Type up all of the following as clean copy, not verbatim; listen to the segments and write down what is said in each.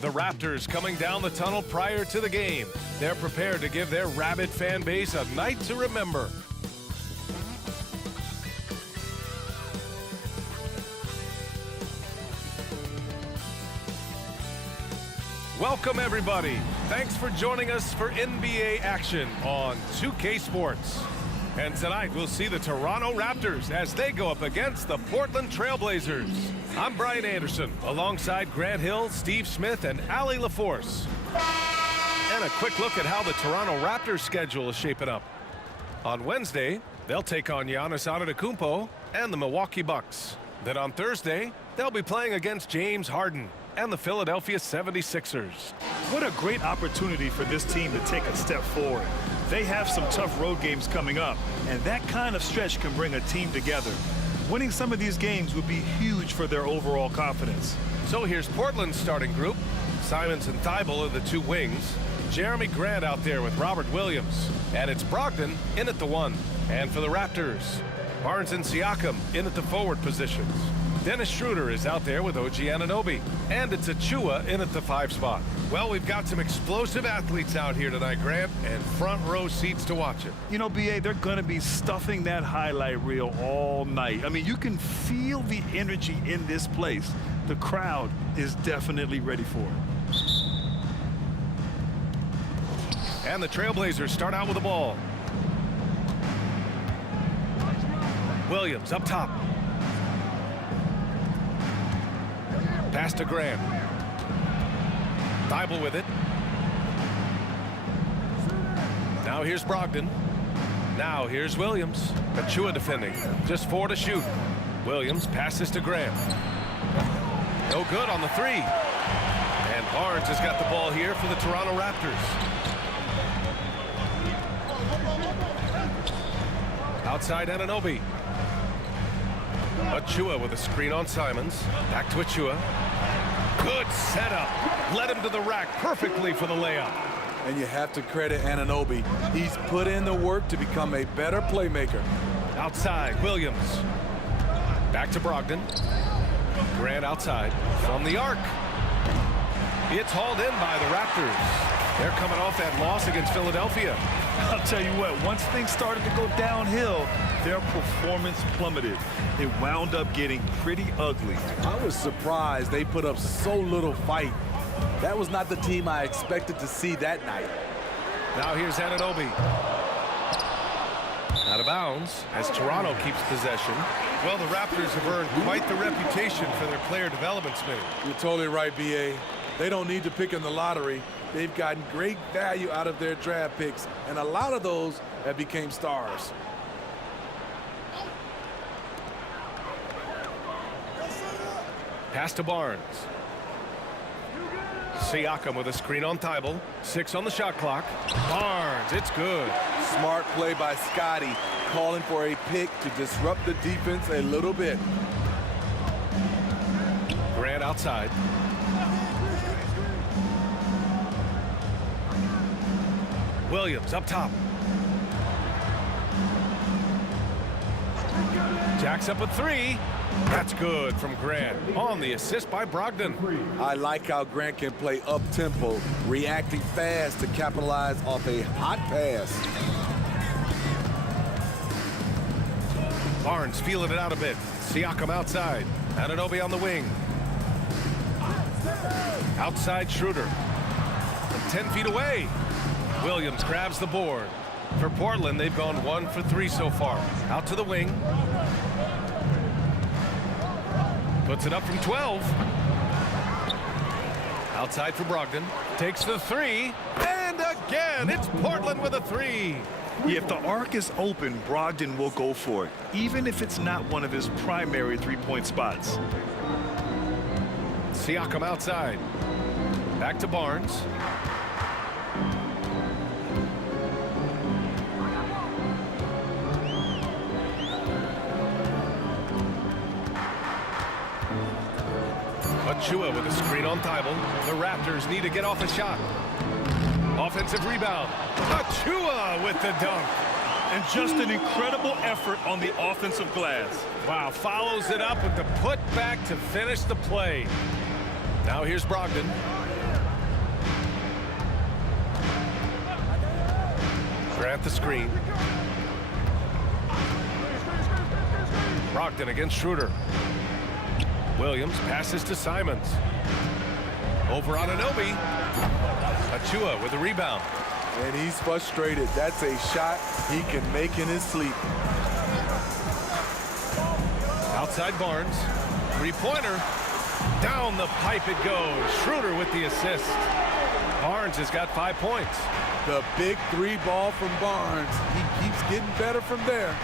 The Raptors coming down the tunnel prior to the game. They're prepared to give their rabid fan base a night to remember. Welcome, everybody. Thanks for joining us for NBA action on 2K Sports. And tonight, we'll see the Toronto Raptors as they go up against the Portland Trailblazers. I'm Brian Anderson, alongside Grant Hill, Steve Smith, and Allie LaForce. And a quick look at how the Toronto Raptors schedule is shaping up. On Wednesday, they'll take on Giannis Antetokounmpo and the Milwaukee Bucks. Then on Thursday, they'll be playing against James Harden and the Philadelphia 76ers. What a great opportunity for this team to take a step forward. They have some tough road games coming up, and that kind of stretch can bring a team together. Winning some of these games would be huge for their overall confidence. So here's Portland's starting group. Simons and Thibault are the two wings. Jeremy Grant out there with Robert Williams. And it's Brogdon in at the 1. And for the Raptors, Barnes and Siakam in at the forward positions. Dennis Schroeder is out there with OG Anunoby. And it's Achua in at the 5 spot. Well, we've got some explosive athletes out here tonight, Grant, and front row seats to watch it. You know, BA, they're going to be stuffing that highlight reel all night. I mean, you can feel the energy in this place. The crowd is definitely ready for it. And the Trailblazers start out with the ball. Williams up top. Pass to Grant. Thibault with it. Now here's Brogdon. Now here's Williams. Achua defending. Just 4 to shoot. Williams passes to Grant. No good on the 3. And Barnes has got the ball here for the Toronto Raptors. Outside Anunoby. Achua with a screen on Simons. Back to Achua. Good setup. Led him to the rack perfectly for the layup. And you have to credit Anunoby. He's put in the work to become a better playmaker. Outside, Williams. Back to Brogdon. Grant outside from the arc. It's hauled in by the Raptors. They're coming off that loss against Philadelphia. I'll tell you what, once things started to go downhill, their performance plummeted. It wound up getting pretty ugly. I was surprised they put up so little fight. That was not the team I expected to see that night. Now here's Anunoby. Out of bounds as Toronto keeps possession. Well, the Raptors have earned quite the reputation for their player development spin. You're totally right, B.A. They don't need to pick in the lottery. They've gotten great value out of their draft picks, and a lot of those have become stars. Pass to Barnes. Siakam with a screen on Thibault. 6 on the shot clock. Barnes, it's good. Smart play by Scotty, calling for a pick to disrupt the defense a little bit. Grant outside. Williams up top. Jacks up a 3. That's good from Grant. On the assist by Brogdon. I like how Grant can play up-tempo, reacting fast to capitalize off a hot pass. Barnes feeling it out a bit. Siakam outside. Anunoby on the wing. Outside Schroeder. From 10 feet away. Williams grabs the board. For Portland, they've gone 1 for 3 so far. Out to the wing. Puts it up from 12. Outside for Brogdon. Takes the 3. And again, it's Portland with a 3. Yeah, if the arc is open, Brogdon will go for it, even if it's not one of his primary three-point spots. Siakam outside. Back to Barnes. Achua with a screen on Thibault. The Raptors need to get off a shot. Offensive rebound. Achua with the dunk. And just an incredible effort on the offensive glass. Wow, follows it up with the putback to finish the play. Now here's Brogdon. Grant the screen. Brogdon against Schroeder. Williams passes to Simons. Over on Anunoby. Achua with a rebound. And he's frustrated. That's a shot he can make in his sleep. Outside Barnes. Three-pointer. Down the pipe it goes. Schroeder with the assist. Barnes has got 5 points. The big three ball from Barnes. He keeps getting better from there.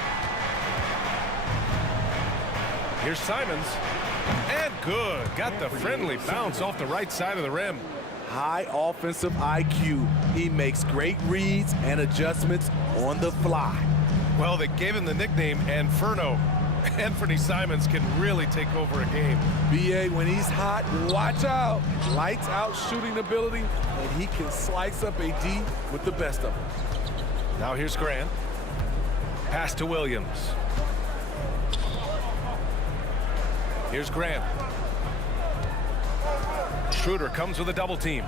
Here's Simons. And good. Got the friendly bounce off the right side of the rim. High offensive IQ. He makes great reads and adjustments on the fly. Well, they gave him the nickname Inferno. Anthony Simons can really take over a game. BA, when he's hot, watch out. Lights out shooting ability, and he can slice up a D with the best of them. Now here's Grant. Pass to Williams. Here's Grant. Schroeder comes with a double team.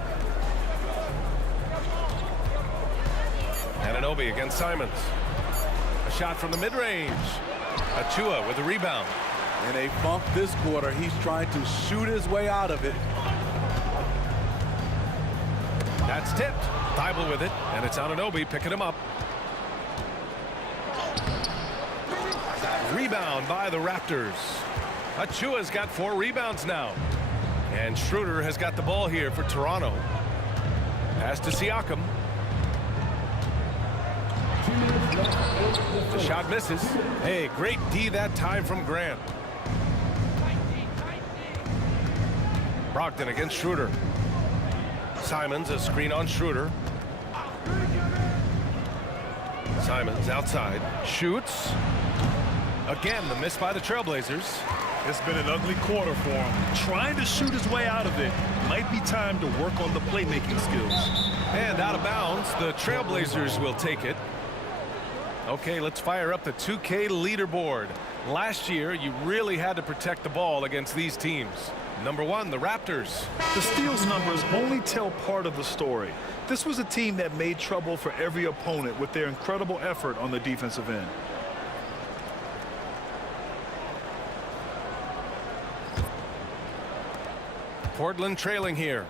Anunoby against Simons. A shot from the mid-range. Achua with the rebound. In a funk this quarter, he's trying to shoot his way out of it. That's tipped. Thibault with it, and it's Anunoby picking him up. Rebound by the Raptors. Achua's got 4 rebounds now. And Schroeder has got the ball here for Toronto. Pass to Siakam. The shot misses. Hey, great D that time from Grant. Brogdon against Schroeder. Simons, a screen on Schroeder. Simons outside. Shoots. Again, the miss by the Trailblazers. It's been an ugly quarter for him. Trying to shoot his way out of it. Might be time to work on the playmaking skills. And out of bounds, the Trailblazers will take it. Okay, let's fire up the 2K leaderboard. Last year, you really had to protect the ball against these teams. Number 1, the Raptors. The steals numbers only tell part of the story. This was a team that made trouble for every opponent with their incredible effort on the defensive end. Portland trailing here.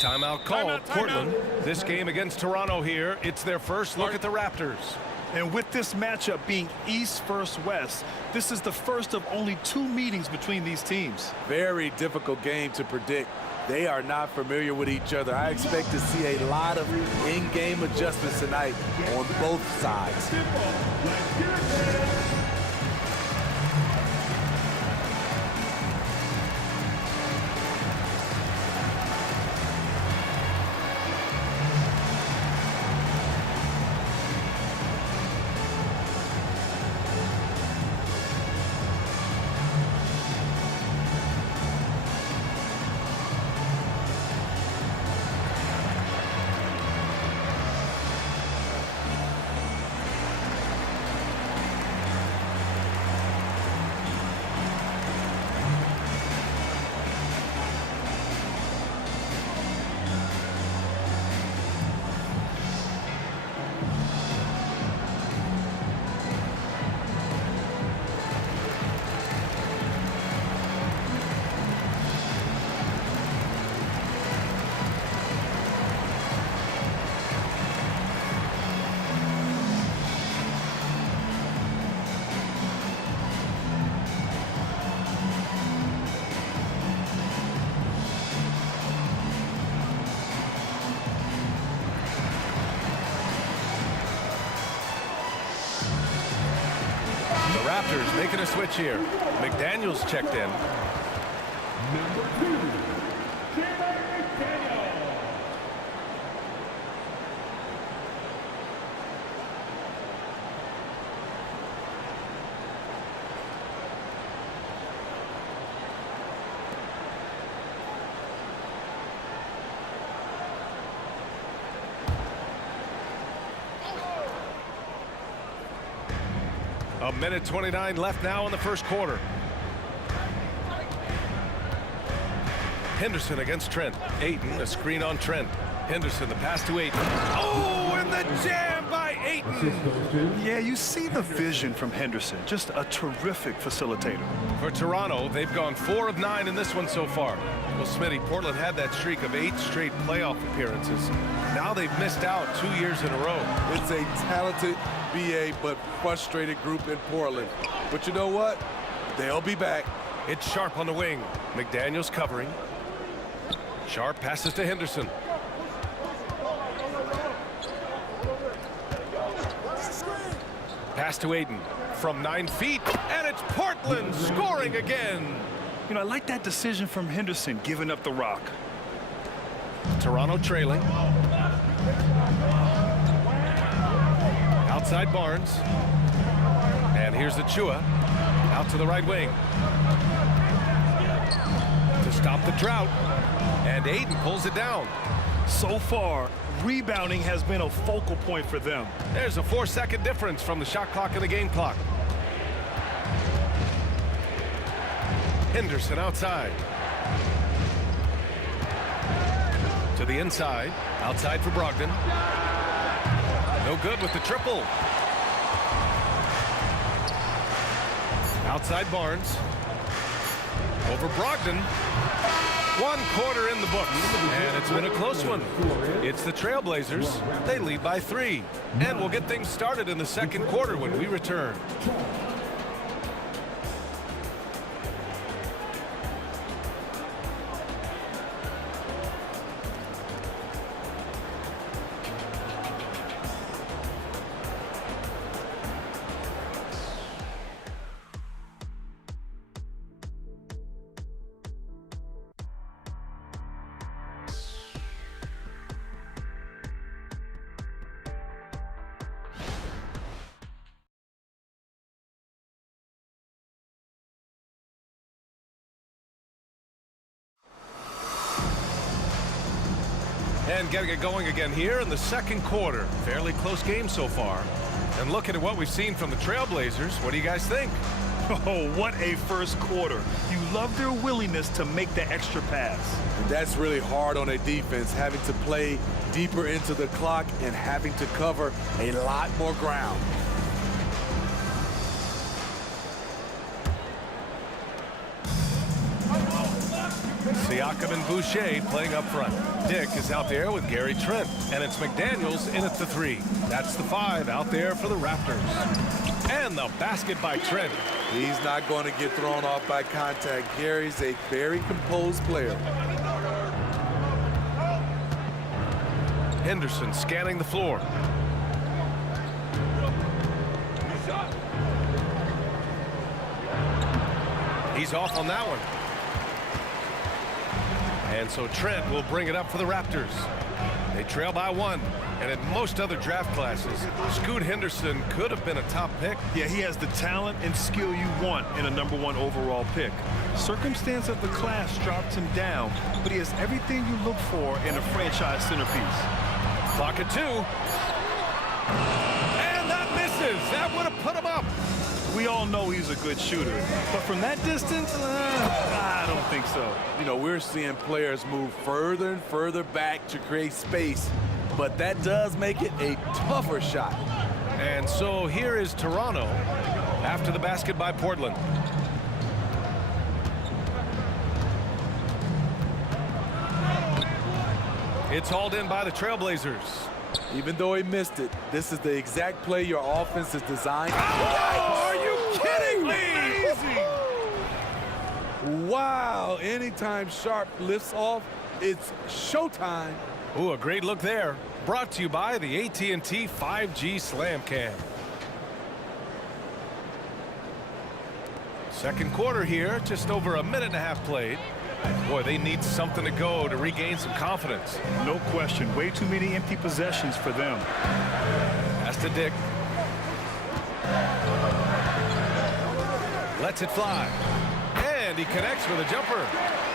Timeout called. Portland. This game against Toronto here. It's their first look at the Raptors. And with this matchup being East versus West, this is the first of only 2 meetings between these teams. Very difficult game to predict. They are not familiar with each other. I expect to see a lot of in-game adjustments tonight on both sides. Raptors making a switch here. McDaniels checked in. A minute 29 left now in the first quarter. Henderson against Trent. Ayton, a screen on Trent. Henderson, the pass to Ayton. Oh, and the jam by Ayton. Yeah, you see the vision from Henderson. Just a terrific facilitator. For Toronto, they've gone 4 of 9 in this one so far. Well, Smitty, Portland had that streak of 8 straight playoff appearances. Now they've missed out 2 years in a row. It's a talented BA but frustrated group in Portland. But you know what? They'll be back. It's Sharp on the wing. McDaniels covering. Sharp passes to Henderson. Pass to Ayton from 9 feet, and it's Portland scoring again. You know, I like that decision from Henderson, giving up the rock. Toronto trailing. Outside Barnes. And here's Achua. Out to the right wing. To stop the drought. And Ayton pulls it down. So far, rebounding has been a focal point for them. There's a 4-second difference from the shot clock and the game clock. Henderson outside. To the inside. Outside for Brogdon. No good with the triple. Outside Barnes. Over Brogdon. 1 quarter in the books, and it's been a close one. It's the Trailblazers. They lead by 3. And we'll get things started in the second quarter when we return. And getting it going again here in the second quarter. Fairly close game so far. And looking at what we've seen from the Trailblazers, what do you guys think? Oh, what a first quarter. You love their willingness to make the extra pass. And that's really hard on a defense, having to play deeper into the clock and having to cover a lot more ground. Siakam and Boucher playing up front. Dick is out there with Gary Trent. And it's McDaniels in at the 3. That's the 5 out there for the Raptors. And the basket by Trent. He's not going to get thrown off by contact. Gary's a very composed player. Henderson scanning the floor. He's off on that one. And so Trent will bring it up for the Raptors. They trail by 1. And in most other draft classes, Scoot Henderson could have been a top pick. Yeah, he has the talent and skill you want in a #1 overall pick. Circumstance of the class dropped him down, but he has everything you look for in a franchise centerpiece. Clock at 2. And that misses. That would have put him up. We all know he's a good shooter, but from that distance, I don't think so. You know, we're seeing players move further and further back to create space, but that does make it a tougher shot. And so here is Toronto after the basket by Portland. It's hauled in by the Trailblazers. Even though he missed it, this is the exact play your offense is designed. Oh, are you kidding me? Amazing. Wow, anytime Sharp lifts off, it's showtime. Ooh, a great look there. Brought to you by the AT&T 5G Slam Cam. Second quarter here, just over a minute and a half played. Boy, they need something to go to regain some confidence. No question. Way too many empty possessions for them. Pass to Dick. Lets it fly. And he connects with a jumper.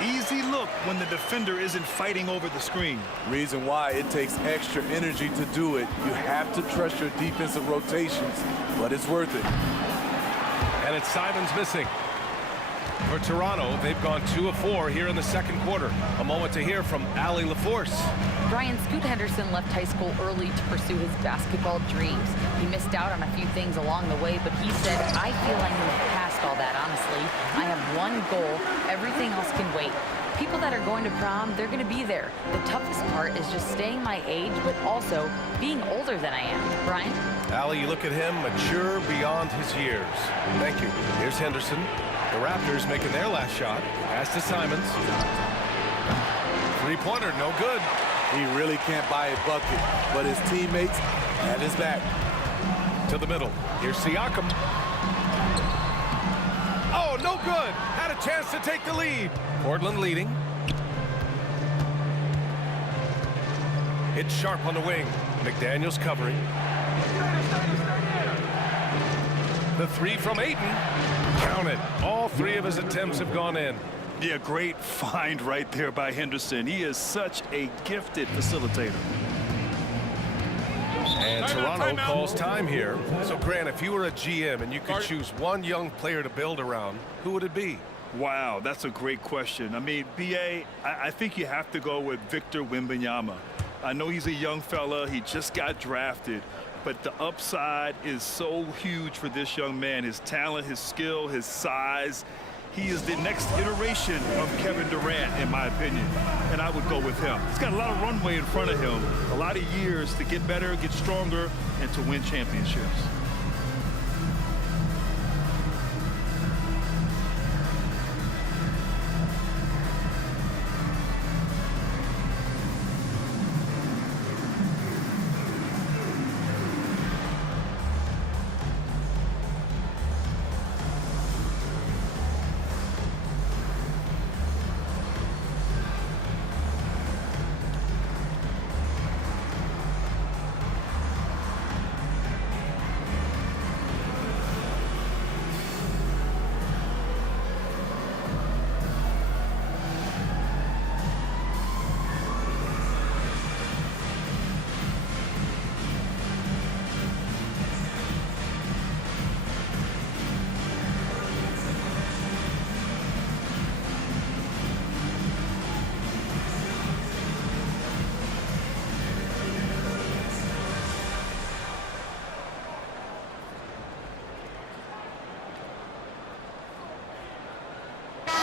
Easy look when the defender isn't fighting over the screen. Reason why it takes extra energy to do it. You have to trust your defensive rotations, but it's worth it. And it's Simons missing. For Toronto, they've gone 2 of 4 here in the second quarter. A moment to hear from Allie LaForce. Brian Scoot Henderson left high school early to pursue his basketball dreams. He missed out on a few things along the way, but he said, I feel I moved past all that, honestly. I have one goal. Everything else can wait. People that are going to prom, they're going to be there. The toughest part is just staying my age, but also being older than I am. Brian? Allie, you look at him, mature beyond his years. Thank you. Here's Henderson. The Raptors making their last shot. Pass to Simons. Three-pointer, no good. He really can't buy a bucket, but his teammates had his back. To the middle. Here's Siakam. Oh, no good. Had a chance to take the lead. Portland leading. It's Sharp on the wing. McDaniels covering. The three from Ayton. Count it. All 3 of his attempts have gone in. Yeah, great find right there by Henderson. He is such a gifted facilitator. And Toronto calls time here. So, Grant, if you were a GM and you could choose one young player to build around, who would it be? Wow, that's a great question. I mean, B.A., I think you have to go with Victor Wembanyama. I know he's a young fella. He just got drafted. But the upside is so huge for this young man. His talent, his skill, his size. He is the next iteration of Kevin Durant, in my opinion. And I would go with him. He's got a lot of runway in front of him. A lot of years to get better, get stronger, and to win championships.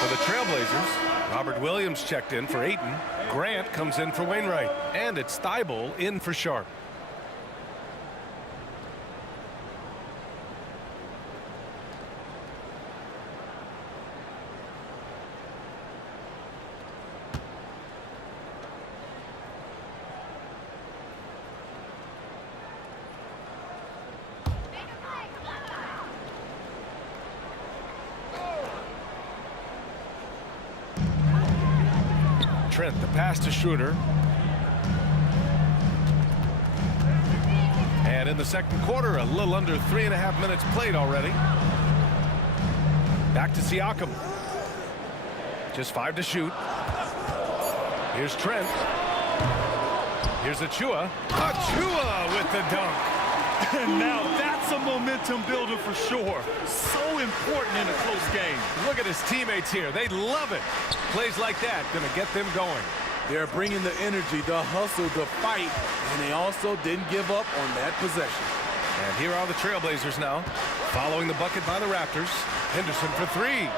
For the Trailblazers, Robert Williams checked in for Ayton. Grant comes in for Wainwright. And it's Thibault in for Sharp. Trent, the pass to Schroeder. And in the second quarter, a little under 3.5 minutes played already. Back to Siakam. Just 5 to shoot. Here's Trent. Here's Achua. Achua with the dunk. And now that's a momentum builder for sure. So important in a close game. Look at his teammates here. They love it. Plays like that going to get them going. They're bringing the energy, the hustle, the fight, and they also didn't give up on that possession. And here are the Trailblazers now, following the bucket by the Raptors. Henderson for 3.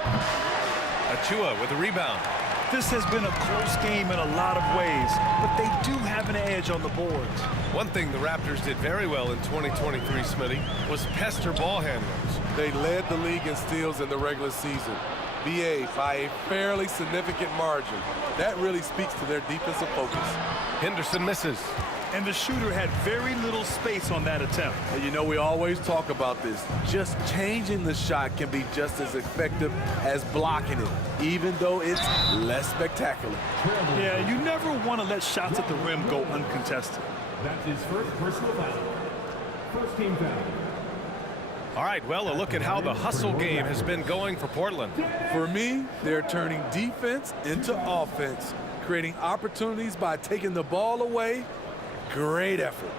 Achua with a rebound. This has been a close game in a lot of ways, but they do have an edge on the boards. One thing the Raptors did very well in 2023, Smitty, was pester ball handlers. They led the league in steals in the regular season. BA by a fairly significant margin. That really speaks to their defensive focus. Henderson misses. And the shooter had very little space on that attempt. And you know, we always talk about this. Just changing the shot can be just as effective as blocking it, even though it's less spectacular. Yeah, you never want to let shots at the rim go uncontested. That's his first personal foul. First team foul. All right, well, a look at how the hustle game has been going for Portland. For me, they're turning defense into offense, creating opportunities by taking the ball away Great effort.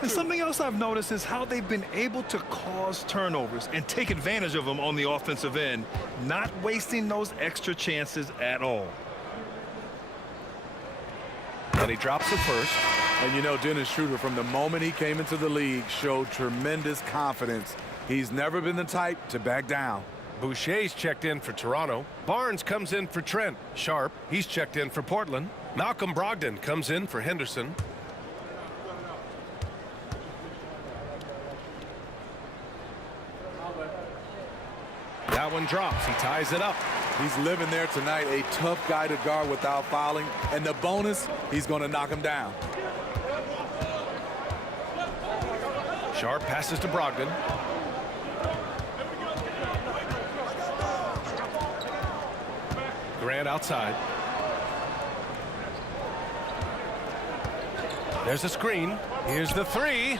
And something else I've noticed is how they've been able to cause turnovers and take advantage of them on the offensive end, not wasting those extra chances at all. And he drops it first. And you know, Dennis Schroeder, from the moment he came into the league, showed tremendous confidence. He's never been the type to back down. Boucher's checked in for Toronto. Barnes comes in for Trent. Sharp, he's checked in for Portland. Malcolm Brogdon comes in for Henderson. That one drops. He ties it up. He's living there tonight, a tough guy to guard without fouling. And the bonus, he's going to knock him down. Sharp passes to Brogdon. Grant outside. There's a screen. Here's the three.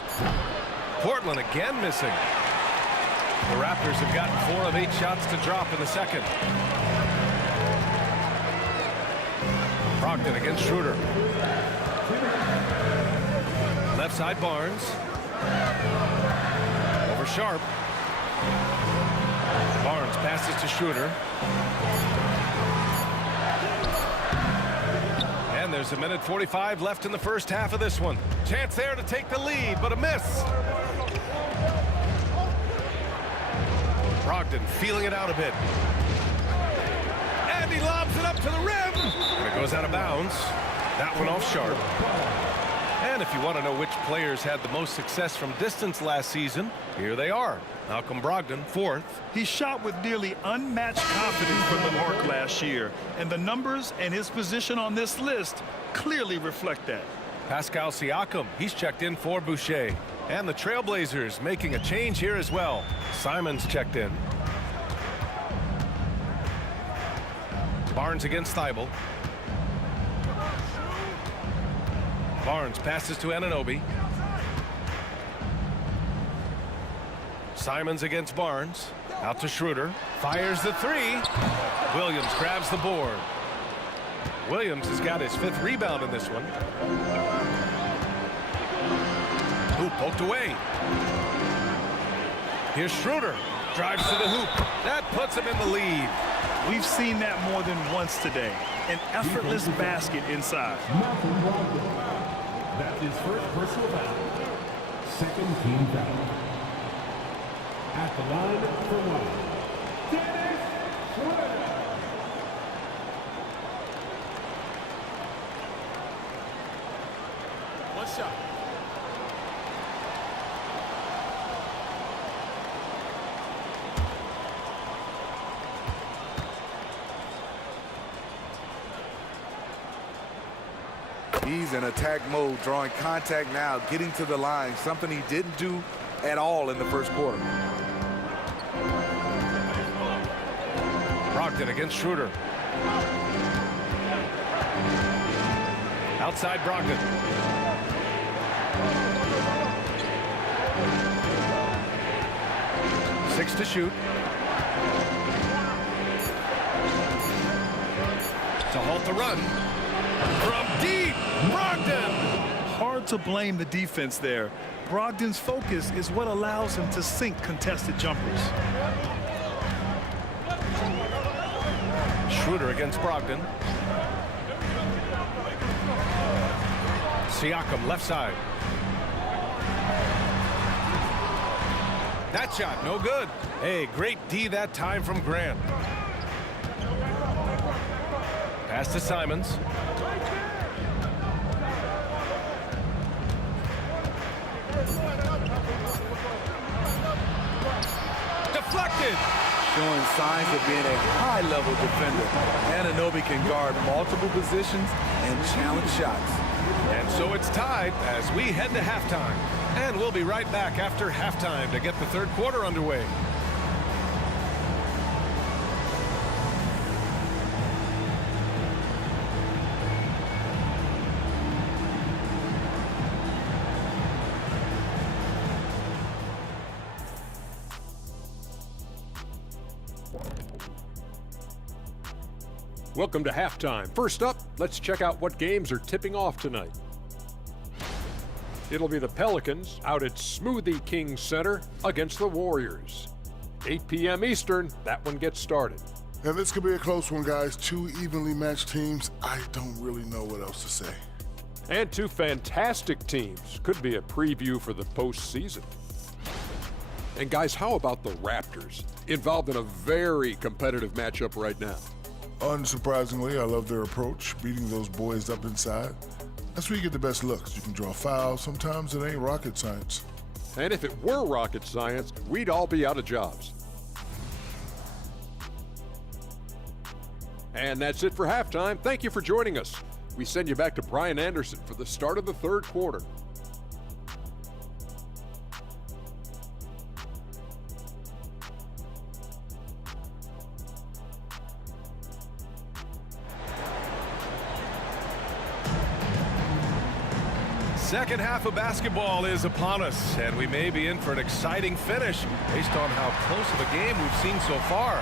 Portland again missing. The Raptors have gotten 4 of 8 shots to drop in the second. Brogdon against Schroeder. Left side Barnes. Over Sharp. Barnes passes to Schroeder. And there's 1:45 left in the first half of this one. Chance there to take the lead, but a miss. Brogdon feeling it out a bit. And he lobs it up to the rim. And it goes out of bounds. That one off Sharp. And if you want to know which players had the most success from distance last season, here they are. Malcolm Brogdon, 4th. He shot with nearly unmatched confidence from the mark last year, and the numbers and his position on this list clearly reflect that. Pascal Siakam, he's checked in for Boucher. And the Trailblazers making a change here as well. Simons checked in. Barnes against Thibault. Barnes passes to Anunoby. Simons against Barnes. Out to Schroeder. Fires the three. Williams grabs the board. Williams has got his 5th rebound in this one. Hoop poked away. Here's Schroeder. Drives to the hoop. That puts him in the lead. We've seen that more than once today. An effortless basket inside. That's his first personal foul. Second team foul. At the line for one. Dennis Schroeder. One shot. He's in attack mode, drawing contact now, getting to the line, something he didn't do at all in the first quarter. Brogdon against Schroeder. Outside Brogdon. Six to shoot. To halt the run. From deep, Brogdon. Hard to blame the defense there. Brogdon's focus is what allows him to sink contested jumpers. Schroeder against Brogdon. Siakam left side. That shot no good. Hey, great D that time from Grant. Pass to Simons. Deflected. Showing signs of being a high-level defender. Anunoby can guard multiple positions and challenge shots. And so it's tied as we head to halftime. And we'll be right back after halftime to get the third quarter underway. Welcome to halftime. First up, let's check out what games are tipping off tonight. It'll be the Pelicans out at Smoothie King Center against the Warriors. 8 p.m. Eastern, that one gets started. And this could be a close one, guys. Two evenly matched teams. I don't really know what else to say. And two fantastic teams. Could be a preview for the postseason. And guys, how about the Raptors? Involved in a very competitive matchup right now. Unsurprisingly, I love their approach, beating those boys up inside. That's where you get the best looks. You can draw fouls. Sometimes it ain't rocket science. And if it were rocket science, we'd all be out of jobs. And that's it for halftime. Thank you for joining us. We send you back to Brian Anderson for the start of the third quarter. Second half of basketball is upon us, and we may be in for an exciting finish based on how close of a game we've seen so far.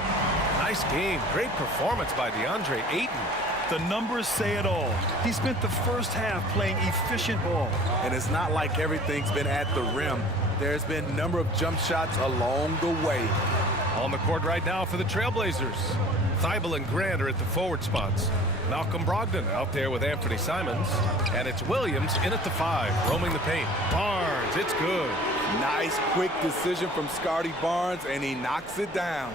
Nice game. Great performance by DeAndre Ayton. The numbers say it all. He spent the first half playing efficient ball. And it's not like everything's been at the rim. There's been a number of jump shots along the way. On the court right now for the Trailblazers. Thibault and Grant are at the forward spots. Malcolm Brogdon out there with Anthony Simons. And it's Williams in at the 5, roaming the paint. Barnes, it's good. Nice quick decision from Scotty Barnes, and he knocks it down.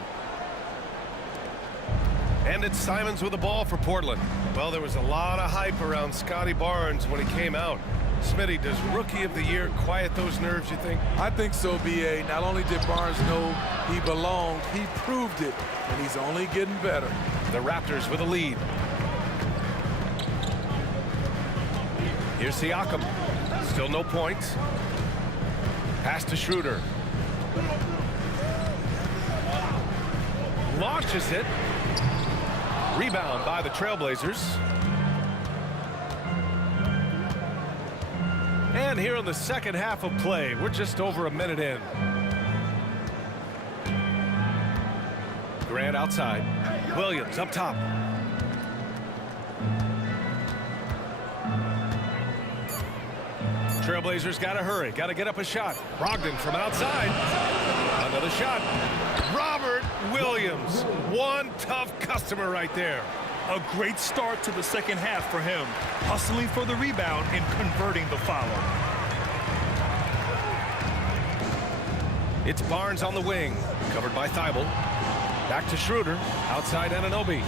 And it's Simons with the ball for Portland. Well, there was a lot of hype around Scotty Barnes when he came out. Smitty, does Rookie of the Year quiet those nerves, you think? I think so, B.A. Not only did Barnes know he belonged, he proved it, and he's only getting better. The Raptors with a lead. Here's Siakam. Still no points. Pass to Schroeder. Launches it. Rebound by the Trailblazers. And here in the second half of play, we're just over a minute in. Grant outside. Williams up top. Trailblazers got to hurry. Got to get up a shot. Brogdon from outside. Another shot. Robert Williams. One tough customer right there. A great start to the second half for him. Hustling for the rebound and converting the follow. It's Barnes on the wing. Covered by Thibault. Back to Schroeder. Outside Anunoby.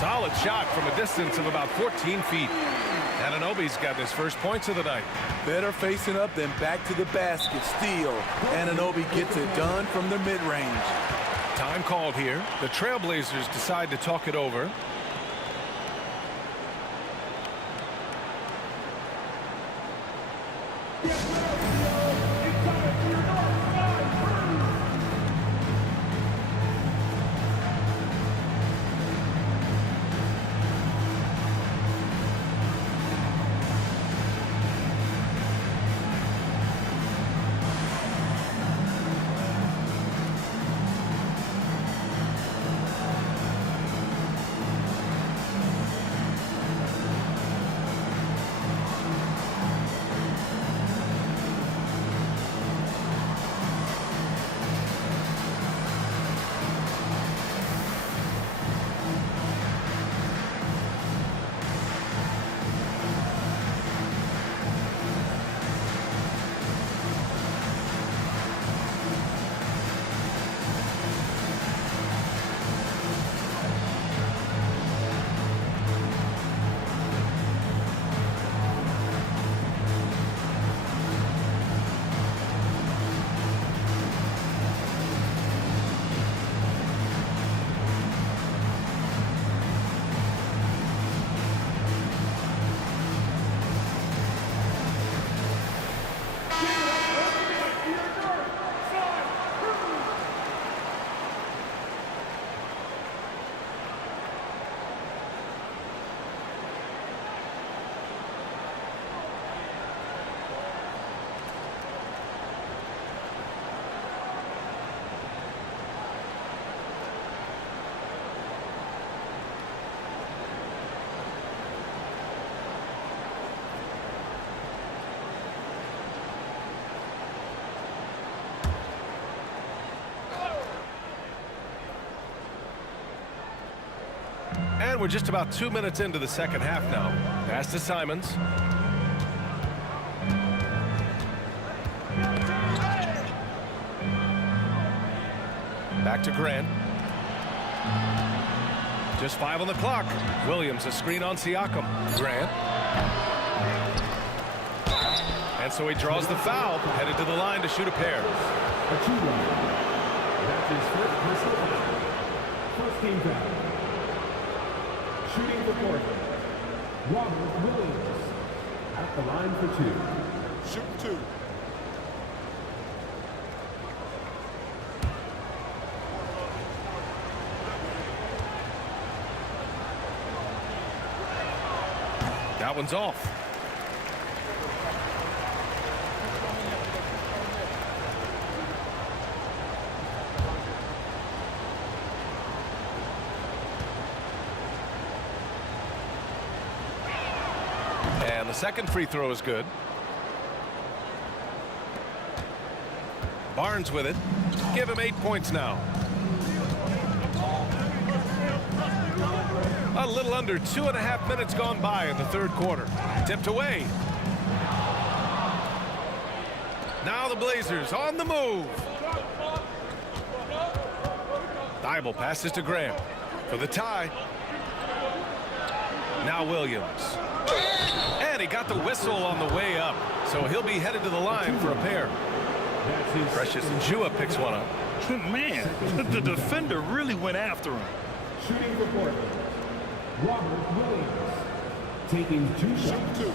Solid shot from a distance of about 14 feet. Anunoby's got his first points of the night. Better facing up than back to the basket. Steal. Anunoby gets it done from the mid-range. Time called here. The Trailblazers decide to talk it over. And we're just about 2 minutes into the second half now. Pass to Simons. Back to Grant. Just 5 on the clock. Williams, a screen on Siakam. Grant. And so he draws the foul, headed to the line to shoot a pair. A 2-1. That's his first personal foul. First team foul. Shooting for Portland, Robert Williams. At the line for 2. Shoot 2. That one's off. And the second free throw is good. Barnes with it. Give him 8 points now. A little under 2.5 minutes gone by in the third quarter. Tipped away. Now the Blazers on the move. Thibault passes to Graham for the tie. Now Williams. And he got the whistle on the way up, so he'll be headed to the line for a pair. Precious Njua picks one up. Man, the defender really went after him. Shooting for Portland, Robert Williams. Taking 2 shots. Shoot 2.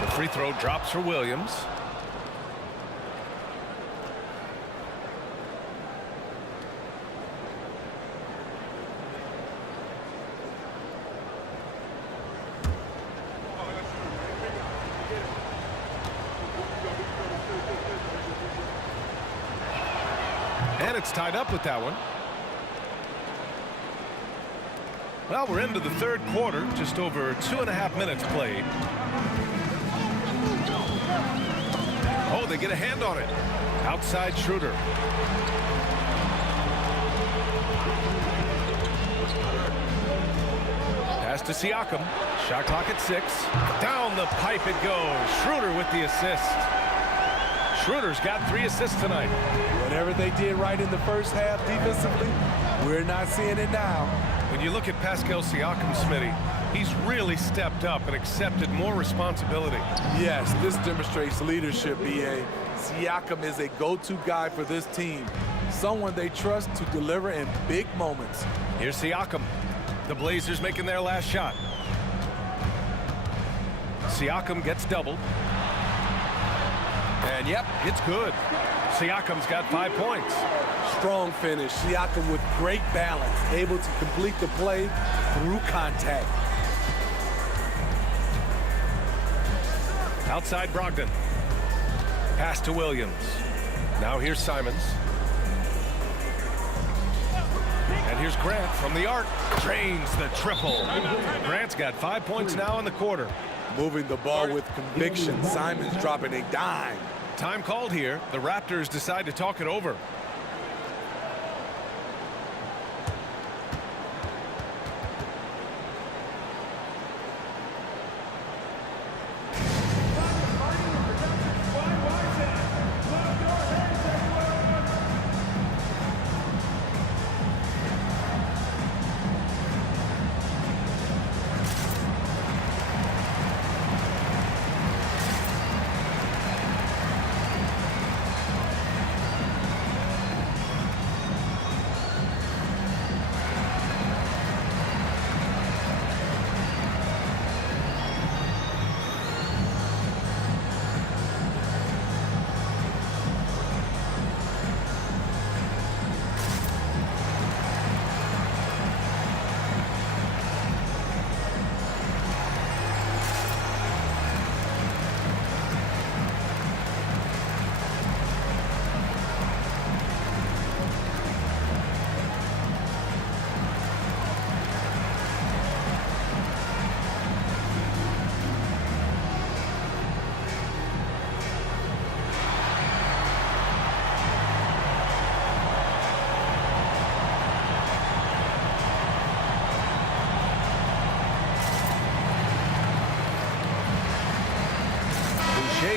The free throw drops for Williams. And it's tied up with that one. Well, we're into the third quarter, just over 2.5 minutes played. Oh, they get a hand on it. Outside Schroeder. Pass to Siakam. Shot clock at 6. Down the pipe it goes. Schroeder with the assist. Schroeder's got 3 assists tonight. Whatever they did right in the first half defensively, we're not seeing it now. When you look at Pascal Siakam, Smitty, he's really stepped up and accepted more responsibility. Yes, this demonstrates leadership, B.A. Siakam is a go-to guy for this team. Someone they trust to deliver in big moments. Here's Siakam. The Blazers making their last shot. Siakam gets doubled. And yep, it's good. Siakam's got 5 points. Strong finish. Siakam with great balance, able to complete the play through contact. Outside Brogdon. Pass to Williams. Now here's Simons. And here's Grant from the arc. Drains the triple. Grant's got 5 points now in the quarter. Moving the ball with conviction. Simons dropping a dime. Time called here. The Raptors decide to talk it over.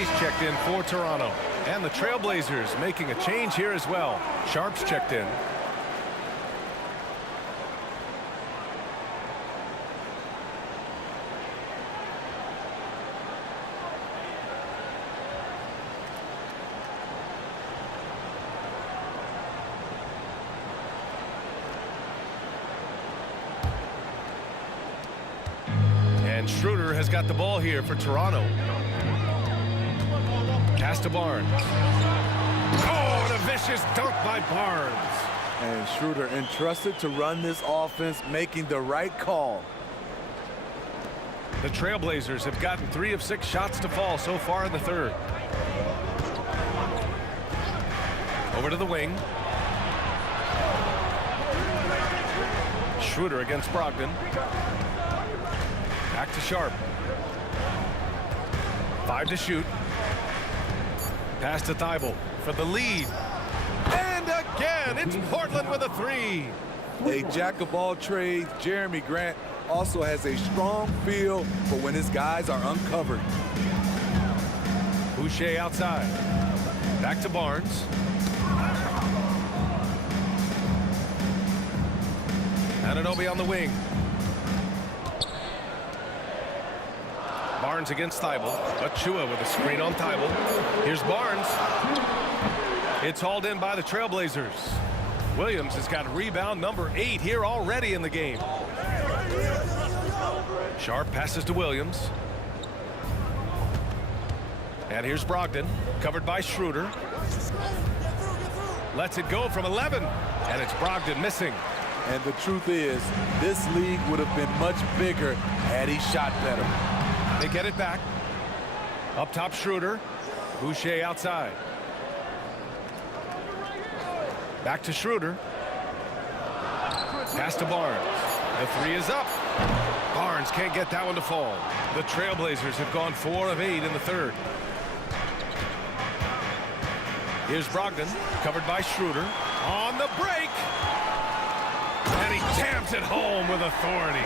Boucher's checked in for Toronto. And the Trailblazers making a change here as well. Sharp's checked in. And Schroeder has got the ball here for Toronto. Pass to Barnes. Oh, and a vicious dunk by Barnes. And Schroeder entrusted to run this offense, making the right call. The Trailblazers have gotten 3 of 6 shots to fall so far in the third. Over to the wing. Schroeder against Brogdon. Back to Sharp. 5 to shoot. Pass to Thibault for the lead. And again, it's Portland with a 3. A jack of all trades, Jeremy Grant also has a strong feel for when his guys are uncovered. Boucher outside. Back to Barnes. Anunoby on the wing. Barnes against Thibault. Achua with a screen on Thibault. Here's Barnes. It's hauled in by the Trailblazers. Williams has got rebound number 8 here already in the game. Sharp passes to Williams. And here's Brogdon, covered by Schroeder. Lets it go from 11. And it's Brogdon missing. And the truth is, this league would have been much bigger had he shot better. They get it back. Up top, Schroeder. Boucher outside. Back to Schroeder. Pass to Barnes. The 3 is up. Barnes can't get that one to fall. The Trailblazers have gone 4 of 8 in the third. Here's Brogdon, covered by Schroeder. On the break. And he jams it home with authority.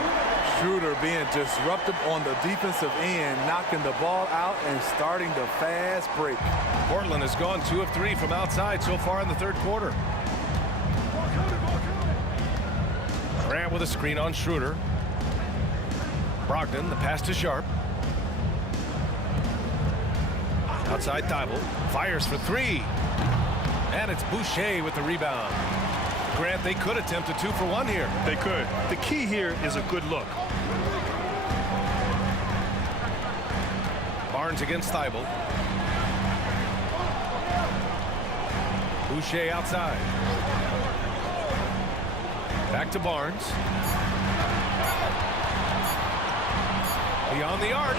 Schroeder being disruptive on the defensive end, knocking the ball out and starting the fast break. Portland has gone 2 of 3 from outside so far in the third quarter. Grant with a screen on Schroeder. Brogdon, the pass to Sharp. Outside Thibault. Fires for 3. And it's Boucher with the rebound. Grant, they could attempt a 2 for 1 here. They could. The key here is a good look. Barnes against Thibault. Boucher outside. Back to Barnes. Beyond the arc.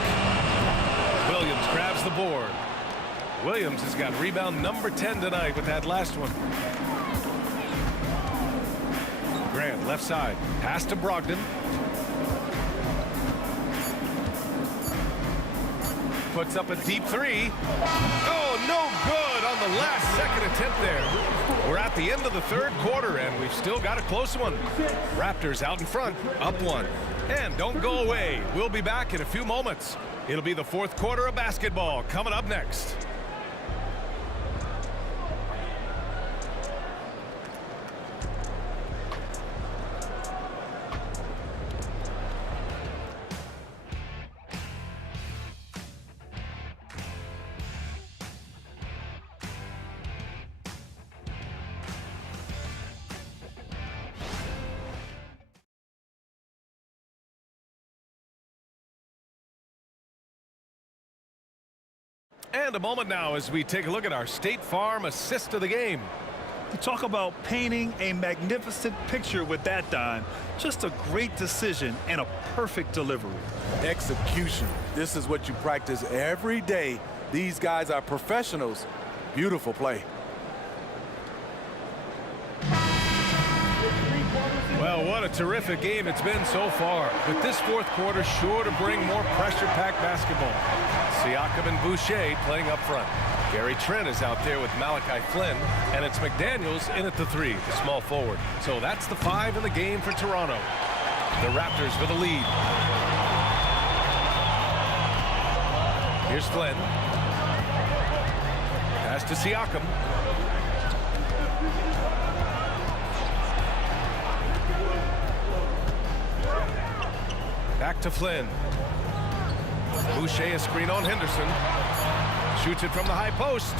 Williams grabs the board. Williams has got rebound number 10 tonight with that last one. Grant left side. Pass to Brogdon. Puts up a deep 3. Oh, no good on the last second attempt there. We're at the end of the third quarter, and we've still got a close one. Raptors out in front, up 1. And don't go away. We'll be back in a few moments. It'll be the fourth quarter of basketball coming up next. And a moment now as we take a look at our State Farm assist of the game. You talk about painting a magnificent picture with that dime. Just a great decision and a perfect delivery. Execution. This is what you practice every day. These guys are professionals. Beautiful play. Well, what a terrific game it's been so far. With this fourth quarter sure to bring more pressure-packed basketball. Siakam and Boucher playing up front. Gary Trent is out there with Malachi Flynn, and it's McDaniels in at the 3, the small forward. So that's the 5 in the game for Toronto. The Raptors for the lead. Here's Flynn. Pass to Siakam. Back to Flynn. Boucher a screen on Henderson. Shoots it from the high post.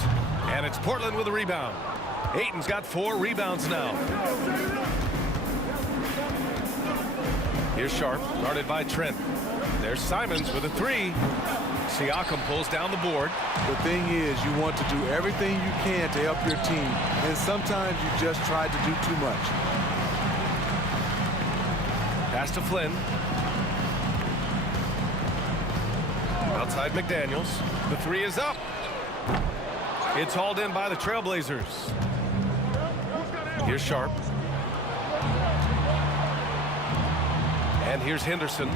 And it's Portland with a rebound. Ayton's got 4 rebounds now. Here's Sharp, guarded by Trent. There's Simons with a 3. Siakam pulls down the board. The thing is, you want to do everything you can to help your team, and sometimes you just try to do too much. Pass to Flynn. Outside McDaniels. The 3 is up. It's hauled in by the Trailblazers. Here's Sharp. And here's Henderson.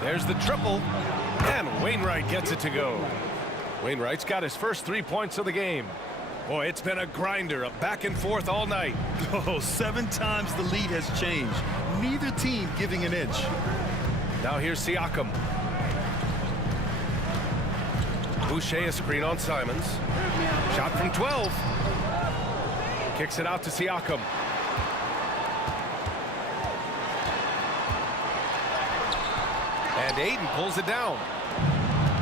There's the triple. And Wainwright gets it to go. Wainwright's got his first 3 points of the game. Boy, it's been a grinder, a back and forth all night. Oh, 7 times the lead has changed. Neither team giving an inch. Now here's Siakam. Boucher a screen on Simons. Shot from 12. Kicks it out to Siakam. And Ayton pulls it down.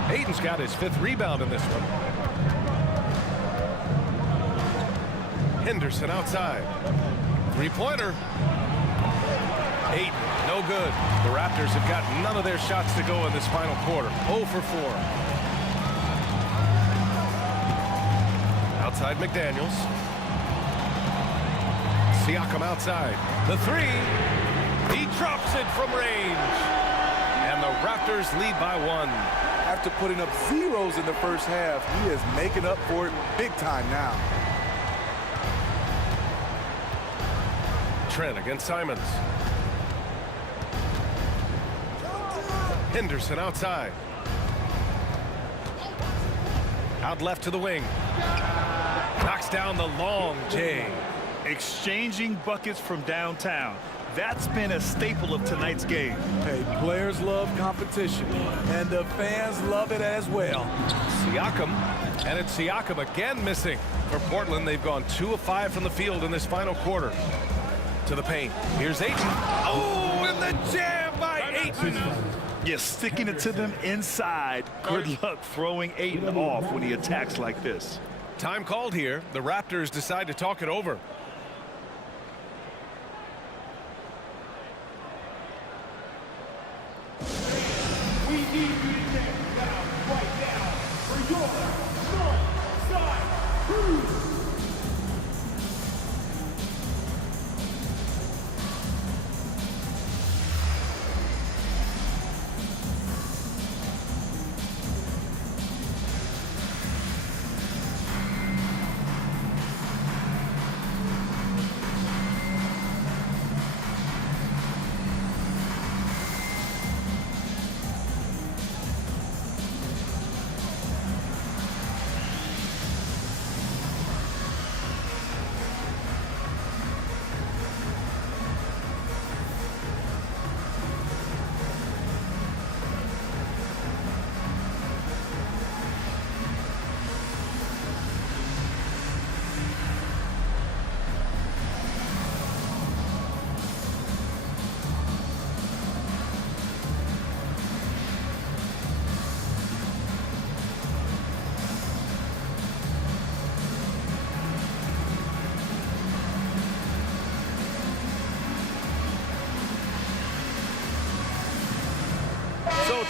Ayton's got his 5th rebound in this one. Henderson outside. 3-pointer. Ayton, no good. The Raptors have got none of their shots to go in this final quarter. 0 for 4. Outside McDaniels. Siakam outside. The 3. He drops it from range. And the Raptors lead by 1. After putting up zeros in the first half, he is making up for it big time now. Trent against Simons. Henderson outside. Out left to the wing. Knocks down the long J. Exchanging buckets from downtown. That's been a staple of tonight's game. Hey, players love competition, and the fans love it as well. Siakam, and it's Siakam again missing. For Portland, they've gone 2 of 5 from the field in this final quarter. To the paint. Here's Ayton. Oh, and the jam by Ayton. You're sticking it to them inside. Good luck throwing Ayton off when he attacks like this. Time called here. The Raptors decide to talk it over. We need you to get down right now for your north side cruise.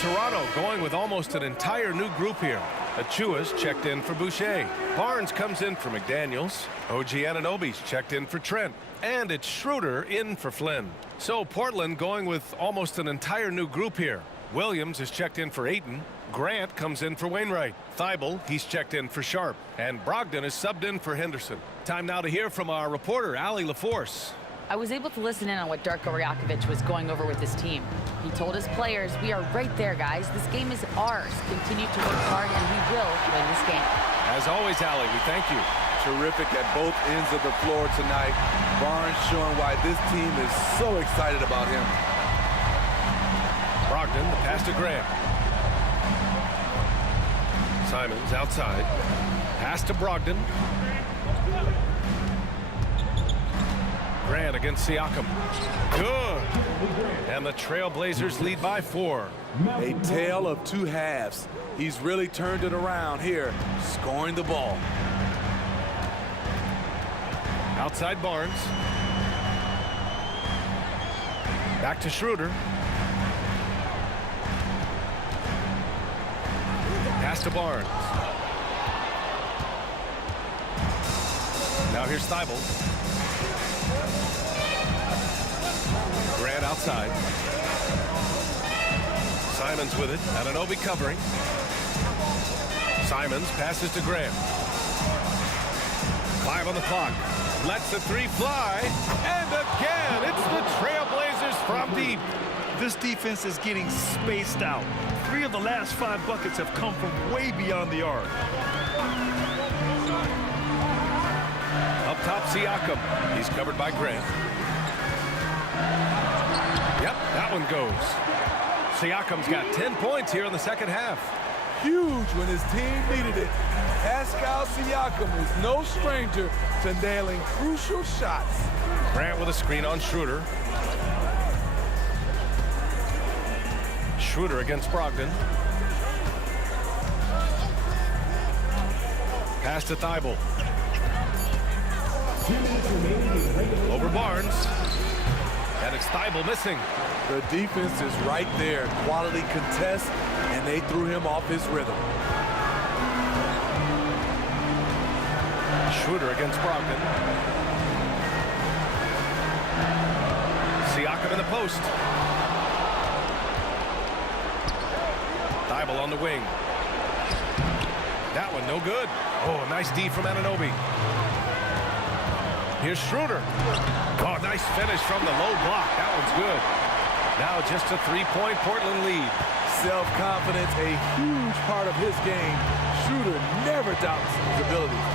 Toronto going with almost an entire new group here. Achua's checked in for Boucher. Barnes comes in for McDaniels. OG Anunoby's checked in for Trent. And it's Schroeder in for Flynn. So Portland going with almost an entire new group here. Williams is checked in for Ayton. Grant comes in for Wainwright. Thibault, he's checked in for Sharp. And Brogdon is subbed in for Henderson. Time now to hear from our reporter, Allie LaForce. I was able to listen in on what Darko Rajakovic was going over with his team. He told his players, we are right there, guys. This game is ours. Continue to work hard, and we will win this game. As always, Allie, we thank you. Terrific at both ends of the floor tonight. Barnes showing why this team is so excited about him. Brogdon, the pass to Grant. Simons outside. Pass to Brogdon. Grant against Siakam. Good. And the Trailblazers lead by 4. A tale of two halves. He's really turned it around here, scoring the ball. Outside Barnes. Back to Schroeder. Pass to Barnes. Now here's Thibault. Grant outside. Simons with it. Anunoby covering. Simons passes to Grant. 5 on the clock. Lets the 3 fly. And again, it's the Trailblazers from deep. This defense is getting spaced out. 3 of the last 5 buckets have come from way beyond the arc. Up top, Siakam. He's covered by Grant. Yep, that one goes. Siakam's got 10 points here in the second half. Huge when his team needed it. Pascal Siakam is no stranger to nailing crucial shots. Grant with a screen on Schroeder. Schroeder against Brogdon. Pass to Thibault. Over Barnes. And it's Thibault missing. The defense is right there. Quality contest, and they threw him off his rhythm. Schroeder against Brogdon. Siakam in the post. Thibault on the wing. That one no good. Oh, nice D from Anunoby. Here's Schroeder. Oh, nice finish from the low block. That one's good. Now just a 3-point Portland lead. Self-confidence, a huge part of his game. Schroeder never doubts his abilities.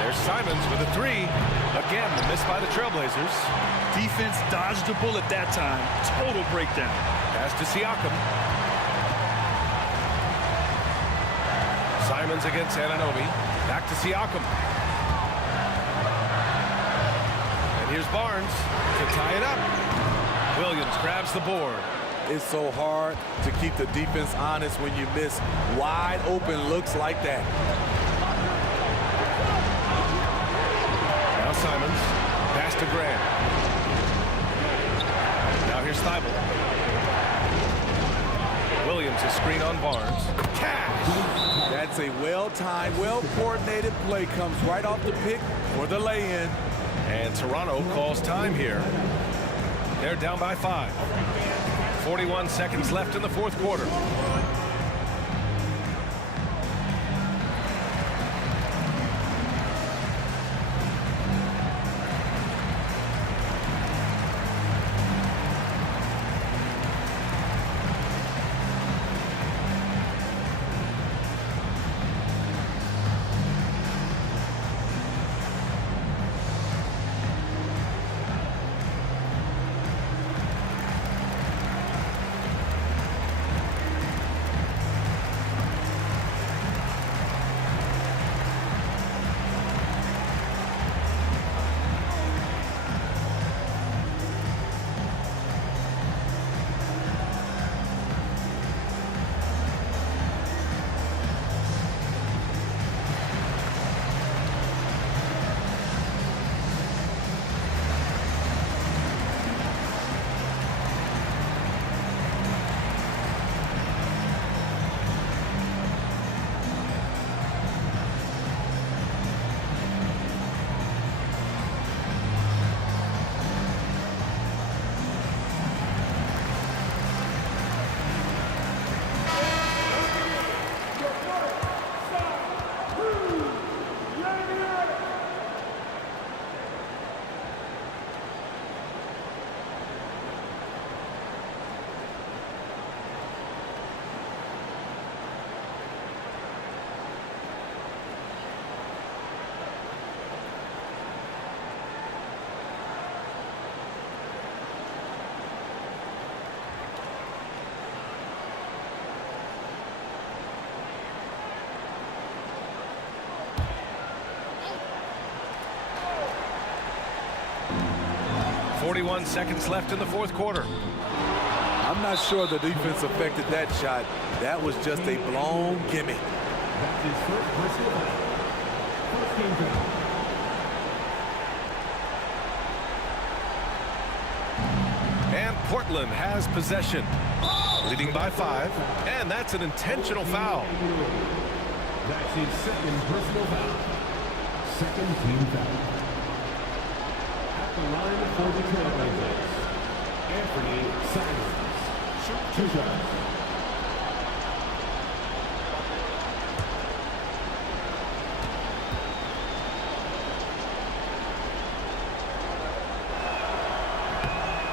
There's Simons with a 3. Again, the miss by the Trailblazers. Defense dodged a bullet that time. Total breakdown. Pass to Siakam. Simons against Anunoby. Back to Siakam. And here's Barnes to tie it up. Williams grabs the board. It's so hard to keep the defense honest when you miss wide open looks like that. Now Simons. Pass to Grant. Now here's Thibault. Williams a screen on Barnes. Cash! That's a well-timed, well-coordinated play. Comes right off the pick for the lay-in. And Toronto calls time here. They're down by 5. 41 seconds left in the fourth quarter. 41 seconds left in the fourth quarter. I'm not sure the defense affected that shot. That was just a blown gimme. That's his first personal foul. First team foul. And Portland has possession, leading by 5, and that's an intentional foul. That's his second personal foul. Second team foul. At the line for the Trailblazers, Anthony Simons. Shoot 2 shots.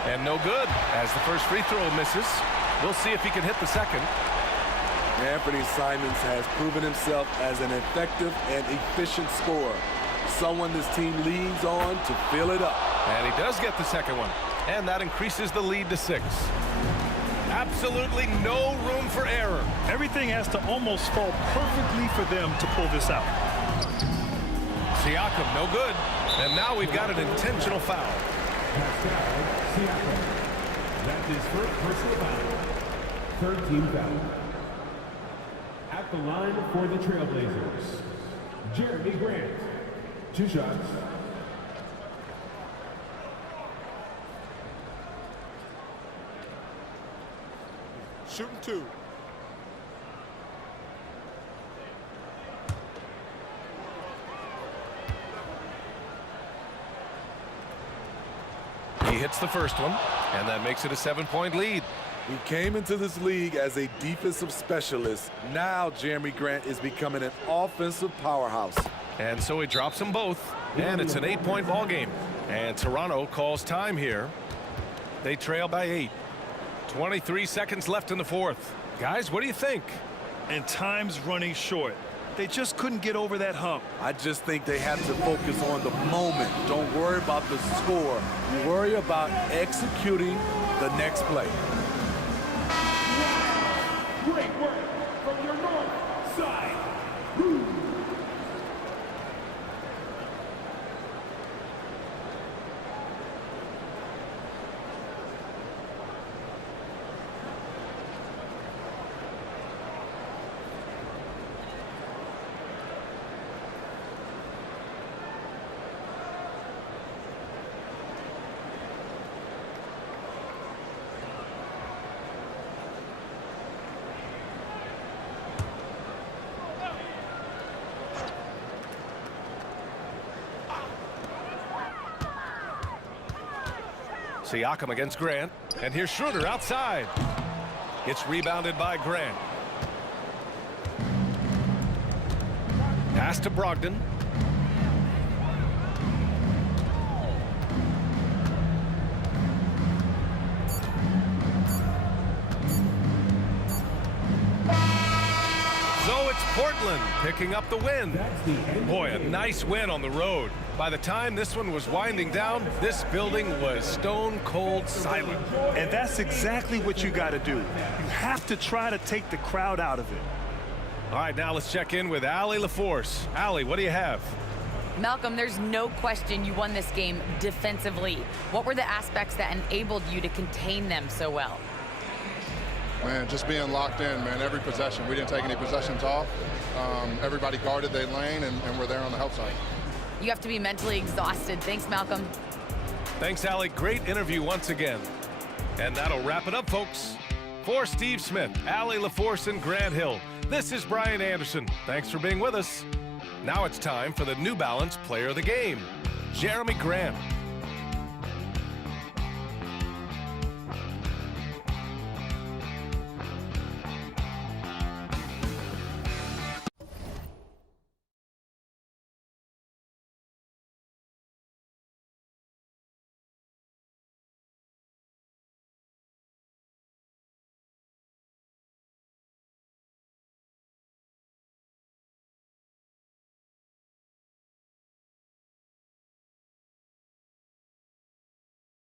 And no good, as the first free throw misses. We'll see if he can hit the second. Anthony Simons has proven himself as an effective and efficient scorer. Someone this team leans on to fill it up. And he does get the second one. And that increases the lead to 6. Absolutely no room for error. Everything has to almost fall perfectly for them to pull this out. Siakam, no good. And now we've got an intentional foul. Pascal Siakam. That's his first personal foul. Third team foul. At the line for the Trailblazers, Jeremy Grant. 2 shots. Shooting 2. He hits the first one, and that makes it a 7-point lead. He came into this league as a defensive specialist. Now Jeremy Grant is becoming an offensive powerhouse. And so he drops them both, and it's an 8-point ball game. And Toronto calls time here. They trail by 8. 23 seconds left in the fourth. Guys, what do you think? And time's running short. They just couldn't get over that hump. I just think they have to focus on the moment. Don't worry about the score. Worry about executing the next play. Great work from your north side. Siakam against Grant, and here's Schroeder outside. It's rebounded by Grant. Pass to Brogdon. So it's Portland picking up the win. Boy, a nice win on the road. By the time this one was winding down, this building was stone cold silent. And that's exactly what you got to do. You have to try to take the crowd out of it. All right, now let's check in with Allie LaForce. Allie, what do you have? Malcolm, there's no question you won this game defensively. What were the aspects that enabled you to contain them so well? Man, just being locked in, man, every possession. We didn't take any possessions off. Everybody guarded their lane, and we're there on the help side. You have to be mentally exhausted. Thanks, Malcolm. Thanks, Allie. Great interview once again. And that'll wrap it up, folks. For Steve Smith, Allie LaForce, and Grant Hill, this is Brian Anderson. Thanks for being with us. Now it's time for the New Balance Player of the Game, Jeremy Grant.